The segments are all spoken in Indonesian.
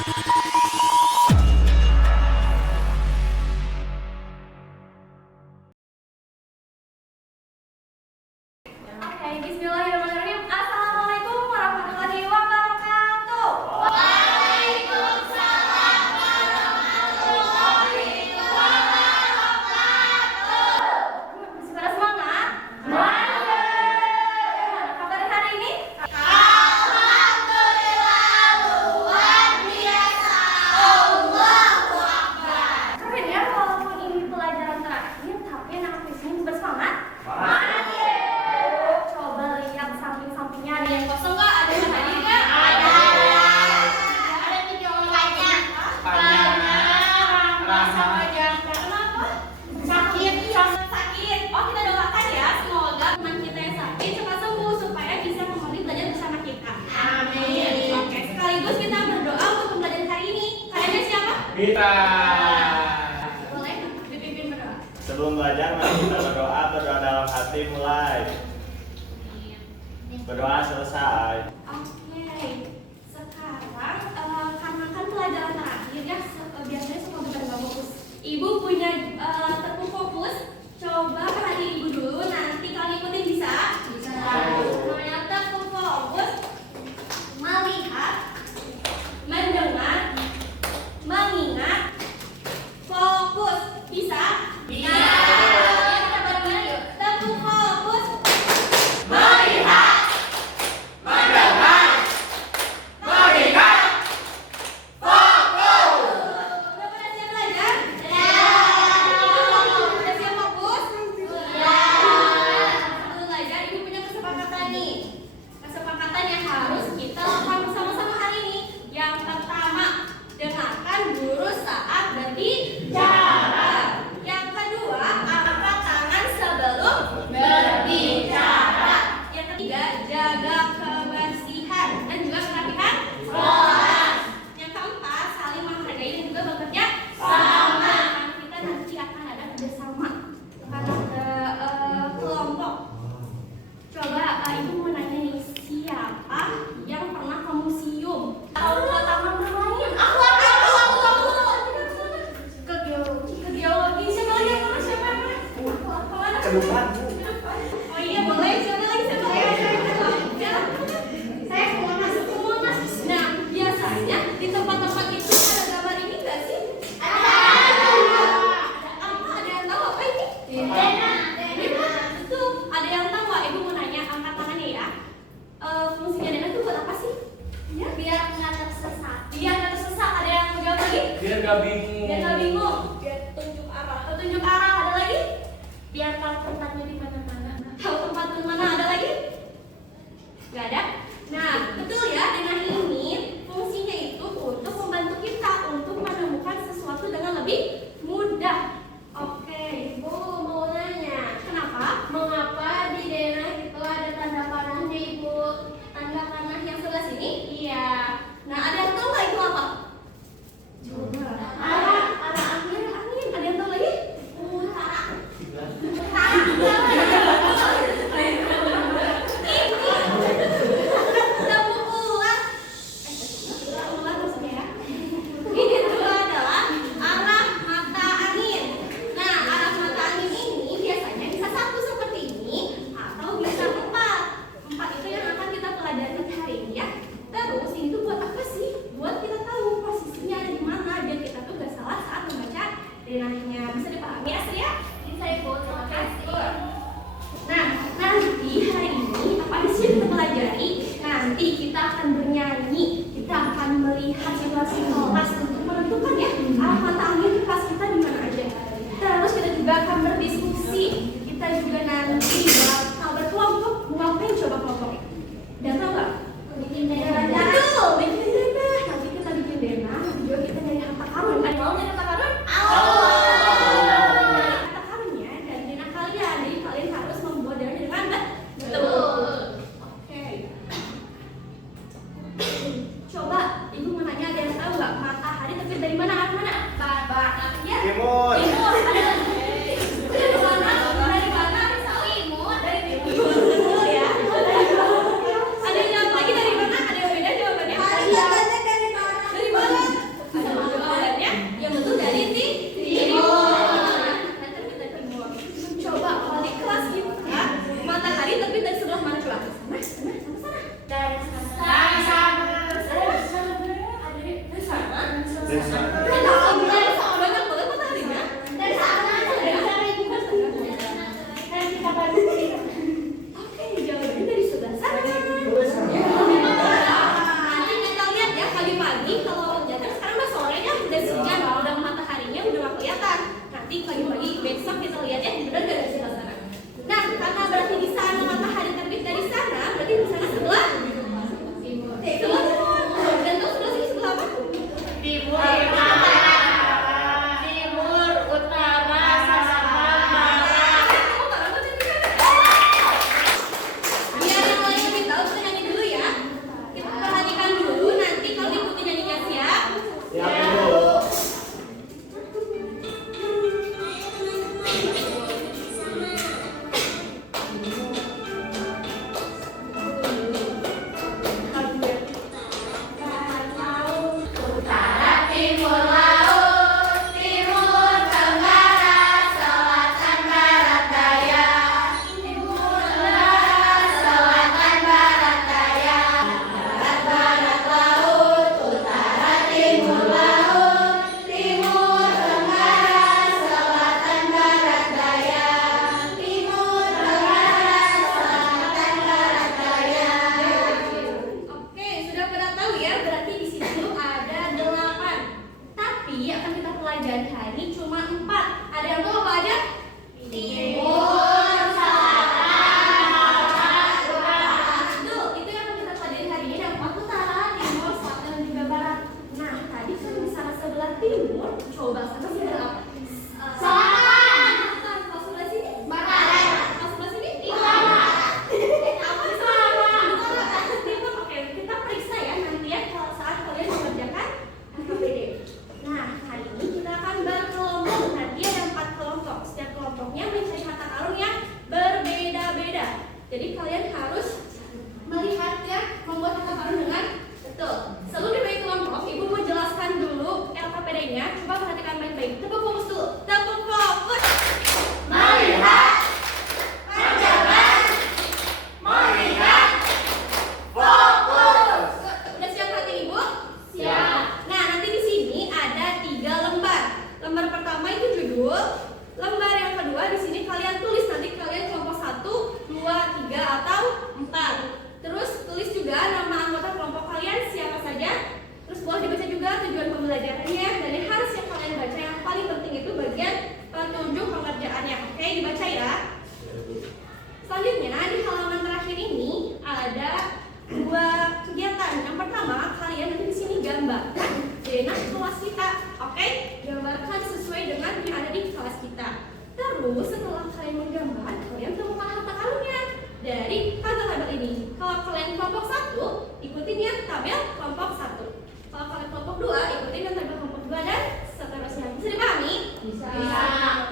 Bismillahirrahmanirrahim. Assalamualaikum warahmatullahi wabarakatuh. Waalaikumsalam warahmatullahi wabarakatuh. Masih pada semangat? Masih. Gimana kabar hari ini? Alhamdulillah luar biasa. Allahu Akbar. Keren ya walaupun ini pelajaran terakhir, tapi anak di sini bersemangat. Samping-sampingnya ada yang kosong nggak? Ada yang hadir nggak? Ada. Ada 3 orangnya. Sama Jangka. Kenapa? Sakit. Oh, kita doakan ya, semoga teman kita yang sakit cepat sembuh supaya bisa kembali belajar bersama kita. Amin. Oke, sekaligus kita berdoa untuk pembelajaran hari ini. Kalian siapa? Kita. Boleh dipimpin berdoa. Sebelum belajar, mari kita berdoa dalam hati mulai. Berdoa selesai. Oke, sekarang karena kan pelajaran terakhir ya, biasanya suka benar nggak fokus. Ibu punya tepung fokus, coba perhatiin ibu dulu, nanti kalian ikutin bisa? Bisa. Namanya tepung fokus, melihat, mendengar, mengingat, fokus. Bisa? Bisa. Ya, kita bareng-bareng yuk. Tepung fokus, melihat, jaga kebersihan dan juga kerapihan kelas. Yang keempat, saling menghargai dan juga bekerja sama. Kita nanti akan ada kerjasama, akan ada kelompok. Coba ibu mau nanya nih, siapa yang pernah ke museum? Atau ke taman bermain? Aku. Ke geologi. Siapa lagi yang pernah? Siapa yang pernah? Ke depan, Bu. Oh iya, boleh. Siapa lagi? Nah, biasanya di tempat-tempat itu ada gambar ini nggak sih? Ada apa? Ada yang tahu apa ini? Dena. Betul. Ada yang tahu nggak? Ibu mau nanya, angkat tangannya ya. Fungsinya dena itu buat apa sih? Ya, biar nggak tersesat. Ada yang mau jawab lagi? Biar nggak bingung. Biar tunjuk arah. Tunjuk arah. Ada lagi? Biar tahu tempatnya di mana-mana. Tahu tempat di mana? Ada lagi? Nggak ada? Nah, betul ya, denah ini fungsinya itu untuk membantu kita untuk menemukan sesuatu dengan lebih mudah. Oke, Ibu mau nanya, kenapa? Mengapa di denah itu ada tanda panahnya, Ibu? Tanda panah yang sebelah sini? Iya. Nah, ada yang tahu nggak itu apa? Coba. Arah angin. Ada yang tahu lagi? Utara. Denahnya bisa dipahami Asri ya? Bisa Ibu, terima kasih. Nah, nanti hari ini apa sih yang kita pelajari? Nanti kita akan bernyanyi, kita akan melihat situasi kelas untuk menentukan ya arah mata angin kelas kita di mana aja. Terus kita juga akan berdiskusi. Kita juga nanti bakal berkelompok. Ngapain coba kelompoknya? Dan tahu nggak? Bikin denah. Betul, bikin denah. Nanti kita bikin denah. Nanti juga kita nyari harta karun. Ada mau nyari harta karun? Harta karunnya dari denah kalian. Jadi kalian harus membuat denah dari mana? Betul. Oke. Coba, Ibu mau nanya, ada yang tahu nggak matahari terbit dari mana? Arah mana? Barat. Ya. Timur. Ada lagi. Dari mana? Dari mana? Timur. Dari timur. Betul ya. Ada yang jawab lagi dari mana? Ada yang beda jawabannya? Dari mana? Dari sana. Dari sana banyak banget mataharinya. Dari sana ibu kan dari kita balik. Oke, jawabannya dari sebelah sana. Nanti kita lihat ya pagi-pagi kalau jatuh sekarang udah sorenya udah siang, udah mataharinya udah nggak kelihatan. Nanti pagi-pagi besok kita lihat ya benar nggak dari sebelah sana. Nah, karena berarti di sana matahari terbit dari sana, berarti di sana sebelah timur. Sebelah timur. Dan tuh sebelah sini sebelah apa? Timur, utara, selatan, barat. Biar yang lain lebih tahu, kita nyanyi dulu ya. Kita perhatikan dulu, nanti kalau ikuti nyanyinya siap. Siap dulu. Utara, timur, laut, timur, tenggara, selatan, barat, daya. Timur, tenggara, selatan, barat, daya. Barat, laut, utara, timur, laut, timur, tenggara, selatan, barat, daya. Timur, tenggara, selatan, barat, daya. Oke, sudah pada tahu ya, berarti di sini tuh ada 8. Tapi akan kita pelajari hari ini cuma 4. Ada yang tahu apa aja? Timur, selatan, barat, Betul, itu yang akan kita pelajari hari ini ada 4 utara, timur, selatan, dan juga barat. Nah, tadi kan di sana sebelah timur, coba sana sebelah apa? selatan, Kalau sebelah sini? barat, Kalau sebelah sini? utara. Apa utara? Timur. Oke, kita periksa ya nanti ya kalau saat kalian mengerjakan KPD. Nah, hari ini kita akan berkelompok. Nanti ada 4 kelompok. Setiap kelompoknya mencari harta karun yang berbeda-beda. Jadi kalian harus melihat ya, membuat harta karun dengan betul. Sebelum dibagi kelompok, ibu mau jelaskan dulu LKPD-nya. Coba perhatikan baik-baik. Tepuk fokus dulu. Tepuk fokus. Melihat, mendengar, melihat, fokus. Udah siap hati ibu? Siap. Nah, nanti di sini ada 3 lembar. Lembar pertama itu judul. Lembar yang kedua di sini kalian tulis nanti kalian kelompok 1, 2, 3 atau 4. Terus tulis juga nama anggota kelompok kalian siapa saja. Terus boleh dibaca juga tujuan pembelajarannya dan yang harus yang kalian baca yang paling penting itu bagian petunjuk pengerjaannya. Oke, dibaca ya. Selanjutnya di halaman terakhir ini ada 2 kegiatan. Yang pertama, kalian nanti di sini gambarkan zona kelas kita. Oke? Gambarkan sesuai dengan yang ada di kelas kita. Terus setelah kalian menggambar, kalian temukan harta karunnya dari tabel-tabel ini. Kalau kalian kelompok 1, ikutin ya tabel kelompok 1. Kalau kalian kelompok 2, ikutin yang tabel kelompok 2 dan seterusnya. Bisa dipahami? Bisa.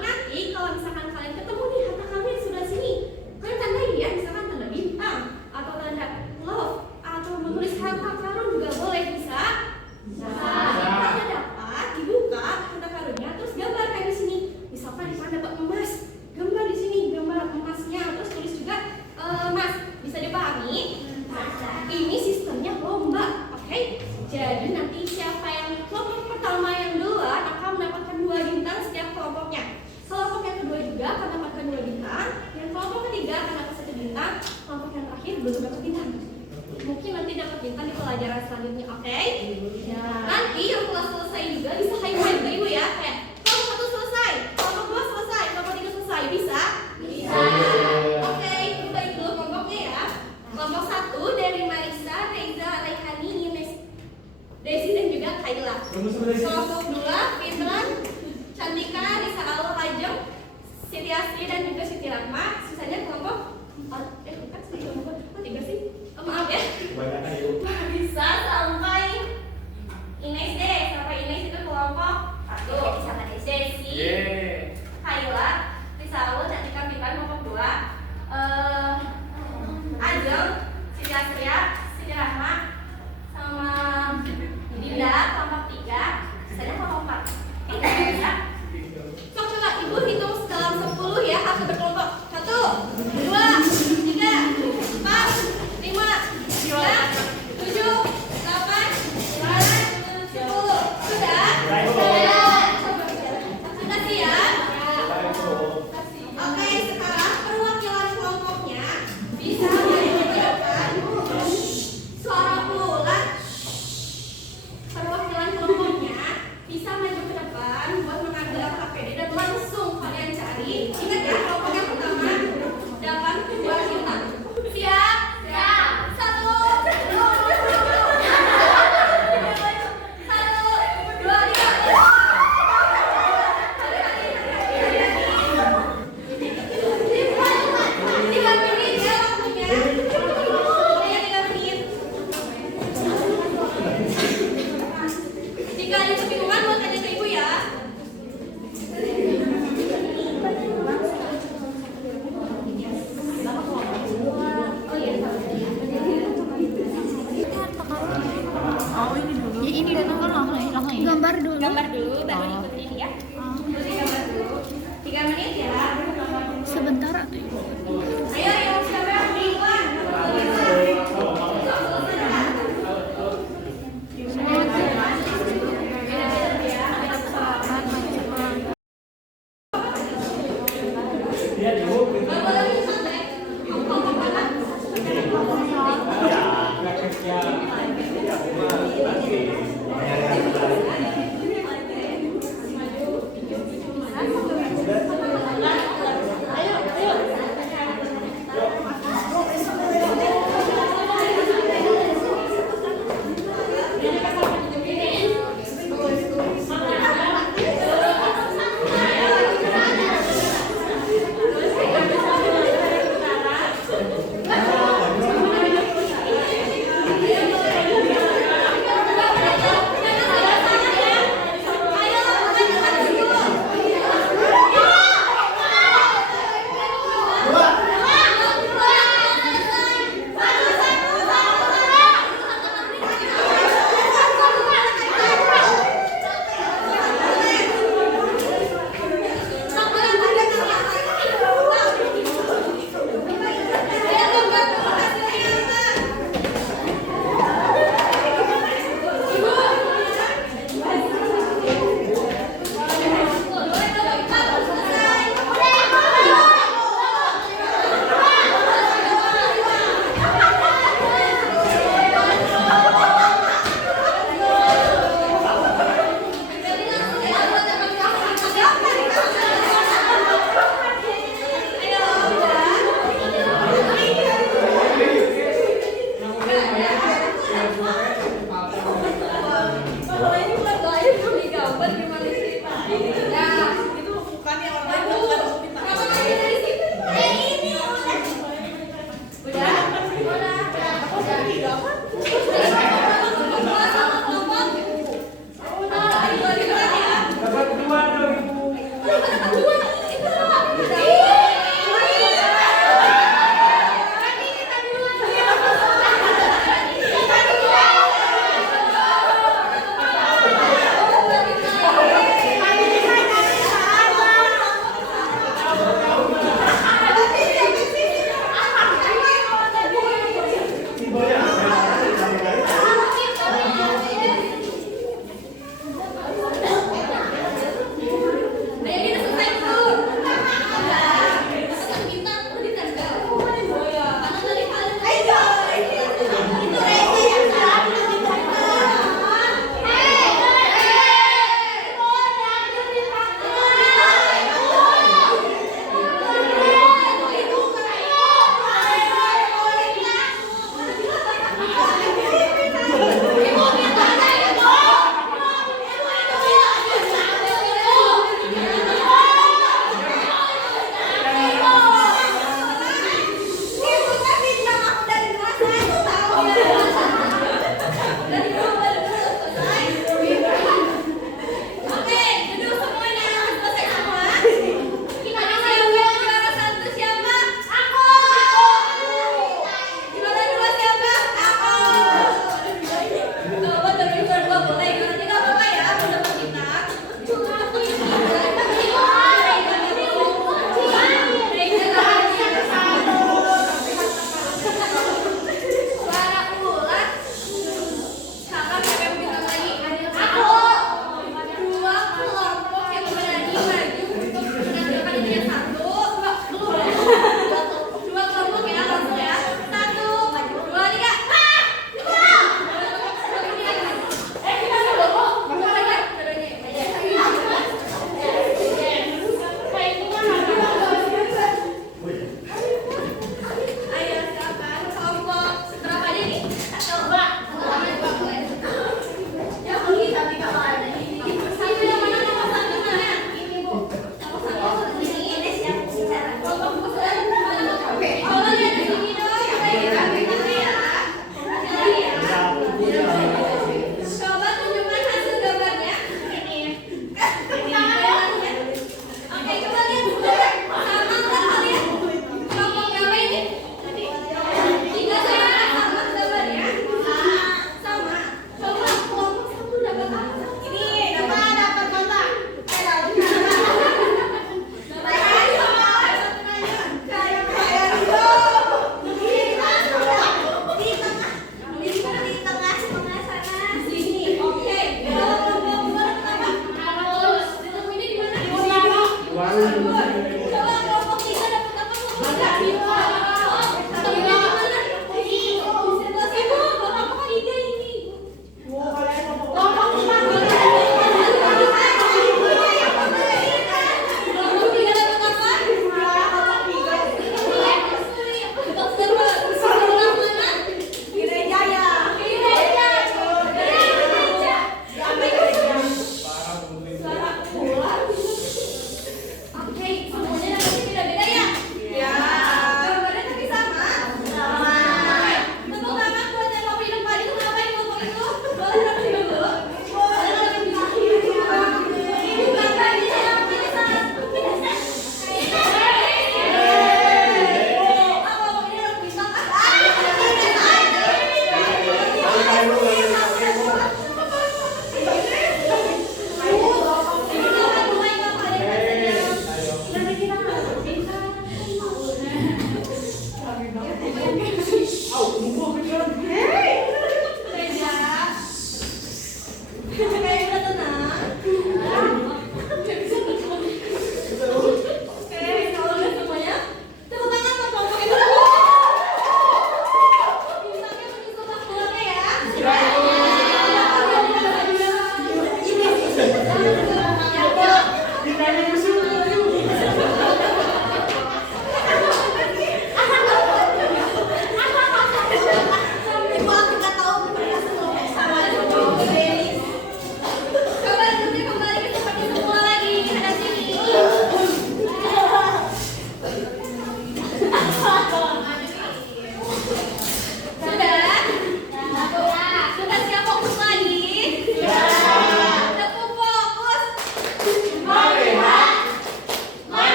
Nanti kalau misalkan kalian ketemu nih harta karun yang sudah sini, kalian tandain ya, misalkan tanda bintang atau tanda love atau menulis harta karun juga boleh, bisa? Kita dapat dibuka harta karunnya, terus gambarkan di sini. Misalkan di sana dapat emas, gambar di sini gambar emasnya, terus tulis juga emas. Bisa dipahami? Ini sistemnya lomba, oke? Jadi nanti siapa yang kelompok pertama yang duluan akan mendapatkan 2 bintang setiap kelompoknya. Kelompok yang kedua juga akan mendapatkan 2 bintang. Yang kelompok ketiga akan dapat 1 bintang. Kelompok yang terakhir belum dapat bintang. Mungkin nanti dapat bintang di pelajaran selanjutnya, oke? Nanti yang telah selesai juga bisa high-five ke ibu ya. Kayak kelompok 1 selesai, kelompok 2 selesai, kelompok 3 selesai. Bisa? Bisa. Oke, kita bagi dulu kelompoknya ya. Kelompok 1 dari Marisa, Reza, Raihani, Ines, Desi dan juga Kayla. Kelompok 2 Fitran, Cantika, Risa Allah, Ajeng, Siti Asri dan juga Siti Rahma. Sisanya kelompok bukan sih kelompok 3 sih. Maaf ya. Kebanyakan ibu. Marisa sampai Ines deh, sampai Ines itu kelompok 1 sama Desi, Kayla, Risa Allah, Cantika, Fitran kelompok 2. Ajeng, Siti Asri, Siti Rahma, sama Dinda kelompok 3, sisanya kelompok 4. Ya. Coba ibu hitung dalam 10 ya, harus berkelompok. 1, 2, 3, 4, 5, 6, ini dulu kan langsung gambar dulu. Gambar dulu, baru ikutin ini ya. Ikutin gambar dulu. 3 menit ya. Sebentar. Ayo, yang siapa yang duluan? Ayo, ayo.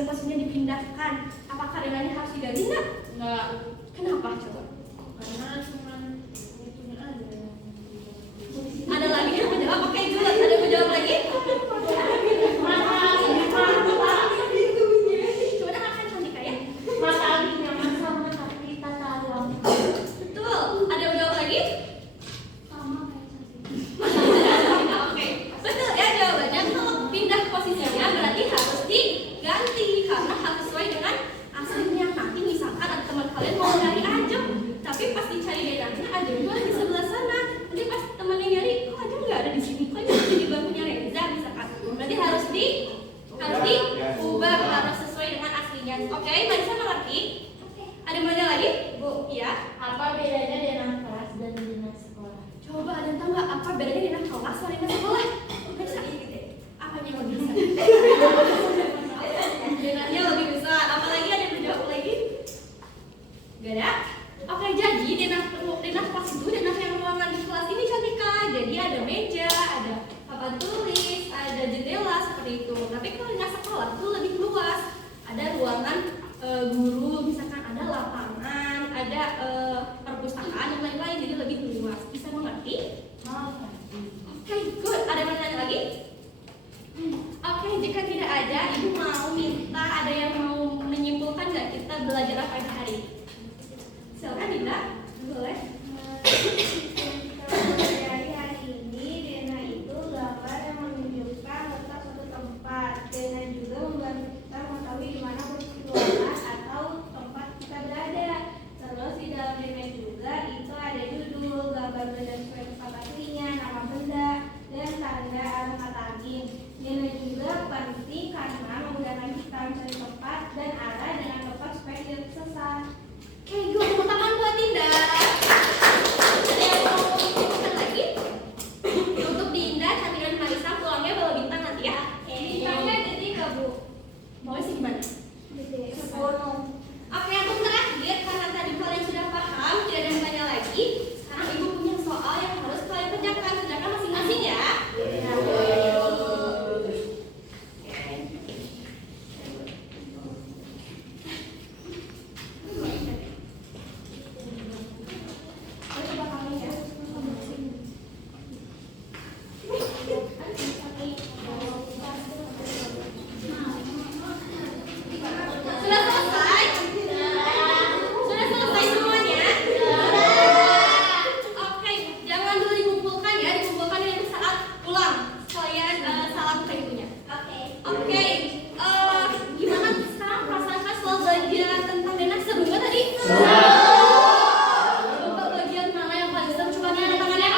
bagian posisinya dipindahkan. Apakah denahnya harus diganti nggak? Enggak. Kenapa coba? Karena cuman itunya aja. Ada lagi yang menjawab? Oke, good. Ada yang menjawab lagi? Coba dengarkan Cantika ya. Mata anginnya sama tapi tata ruang. Betul. Ada yang menjawab lagi? Sama kayak Cantika. Oke, betul ya jawabannya. Kalau pindah posisinya berarti harus diganti karena harus sesuai dengan aslinya. Nanti misalkan ada teman kalian mau nyari ajam, tapi pas dicari denahnya ajam itu ada di sebelah sana. Nanti pas temannya nyari, kok ajam nggak ada di sini? Kok ini di bangkunya Reza misalkan. Berarti harus diubah, harus sesuai dengan aslinya. Oke, Marisa mengerti? Ada yang mau nanya lagi? Bu, iya. Apa bedanya denah kelas dan denah sekolah? Coba ada yang tahu nggak apa bedanya denah kelas sama denah sekolah? Bisa? Apanya yang lebih besar? Denahnya lebih besar. Apalagi ada yang menjawab lagi? Gak ada? Oke, jadi denah kelas itu denah yang ruangan di kelas ini Cantika. Jadi ada meja, ada papan tulis, ada jendela seperti itu. Tapi kalau denah sekolah itu lebih luas. Ada ruangan guru, misalkan ada lapangan, ada perpustakaan dan lain-lain. Jadi lebih luas. Bisa mengerti? Oke, good. Ada yang mau nanya lagi? Oke, jika tidak ada, Ibu mau minta ada yang mau menyimpulkan nggak kita belajar apa ini hari ini? Silakan Dinda, boleh. Dari hari ini, denah itu gambar yang menunjukkan letak suatu tempat. Denah juga membantu kita mengetahui di mana posisi ruangan atau tempat kita berada. Terus di dalam denah juga itu ada judul, gambar benda sesuai tempat aslinya, nama benda, dan tanda arah kata angin. Denah juga penting karena memudahkan kita mencari tempat dan arah dengan tepat supaya tidak tersesat. Oke, good. Tepuk tangan buat Dinda. Ada yang mau menyimpulkan lagi? Untuk Dinda, Cantika dan Marisa pulangnya bawa bintang nanti ya. Bintangnya gede nggak Bu? Mau sih gimana? Oke, untuk terakhir karena tadi kalian sudah paham, tidak ada yang tanya lagi. Sekarang Ibu punya soal yang harus kalian kerjakan. Kerjakan masing-masing ya. Sudah selesai? Sudah selesai semuanya? Oke, jangan dulu dikumpulkan ya, dikumpulkan nanti saat pulang. Kalian salam ke ibunya. Oke, gimana sekarang perasaan kalian setelah belajar tentang denah seru nggak tadi? Coba bagian mana yang paling seru? Coba nih ada tangannya.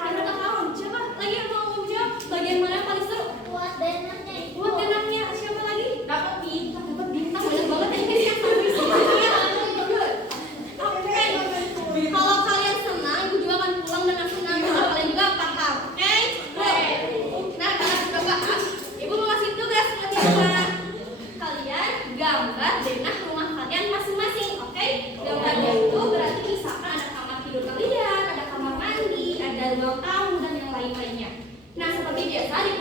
Ada tahu? Siapa lagi yang mau menjawab? Bagian mana yang paling seru? Buat denahnya itu. Buat denahnya siapa lagi? Dapat bintang. Dapat bintang banyak banget ya guys yang sampai sini ya. Good. Oke. Kalau kalian senang, Ibu juga akan pulang dengan senang karena kalian juga paham. Oke? Good. Nah, karena sudah paham, Ibu mau kasih tugas buat kalian. Kalian gambar denah rumah kalian masing-masing. Oke? Gambarnya itu berarti misalkan ada kamar tidur kalian, ada kamar mandi, ada ruang tamu dan yang lain-lainnya. Nah, seperti biasa di